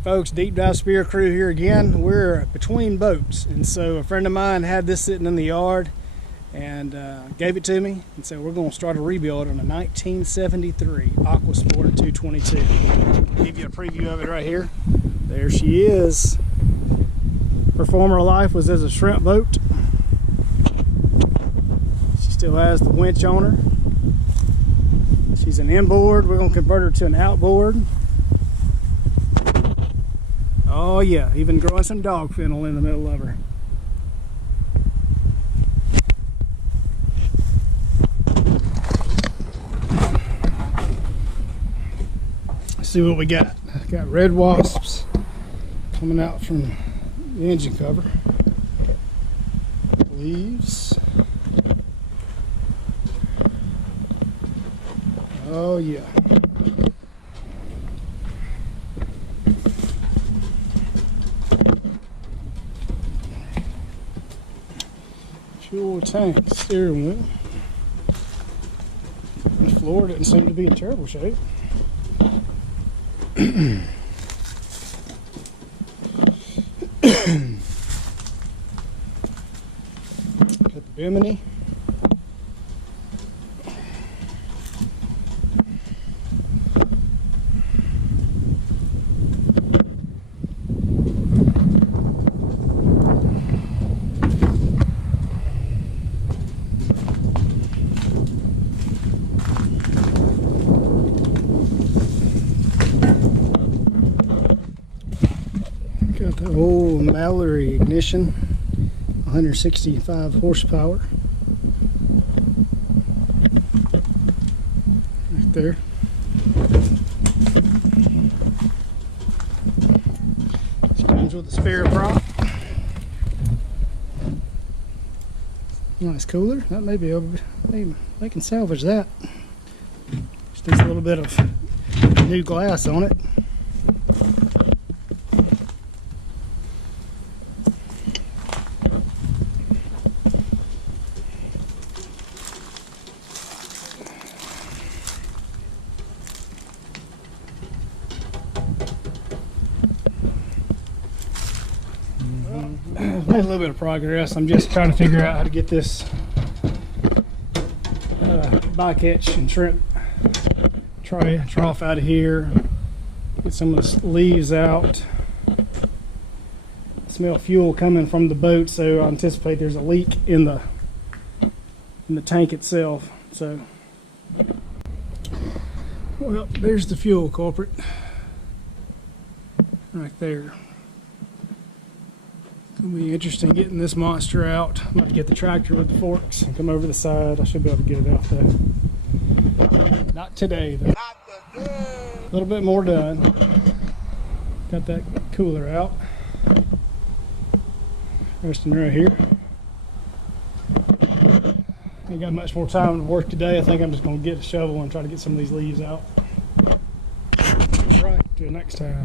Alright folks, Deep Dive Spear crew here again. We're between boats, and so a friend of mine had this sitting in the yard and gave it to me, and so we're going to start a rebuild on a 1973 Aquasport 222. I'll give you a preview of it right here. There she is. Her former life was as a shrimp boat. She still has the winch on her. She's an inboard. We're going to convert her to an outboard. Oh yeah, even growing some dog fennel in the middle of her. Let's see what we got. Got red wasps coming out from the engine cover. Leaves. Oh yeah. Fuel tank, steering wheel. The floor didn't seem to be in terrible shape. Got the bimini. Got the old Mallory ignition, 165 horsepower. Right there. She comes with a spare prop. Nice cooler. That may be able, maybe they can salvage that. Just needs a little bit of new glass on it. Made a little bit of progress. I'm just trying to figure out how to get this bycatch and shrimp trough out of here. Get some of the leaves out. I smell fuel coming from the boat, so I anticipate there's a leak in the tank itself. So, well, there's the fuel culprit right there. It's going to be interesting getting this monster out. I'm going to get the tractor with the forks and come over the side. I should be able to get it out though. Not today though. A little bit more done. Got that cooler out. Resting right here. Ain't got much more time to work today. I think I'm just going to get a shovel and try to get some of these leaves out. Right, till next time.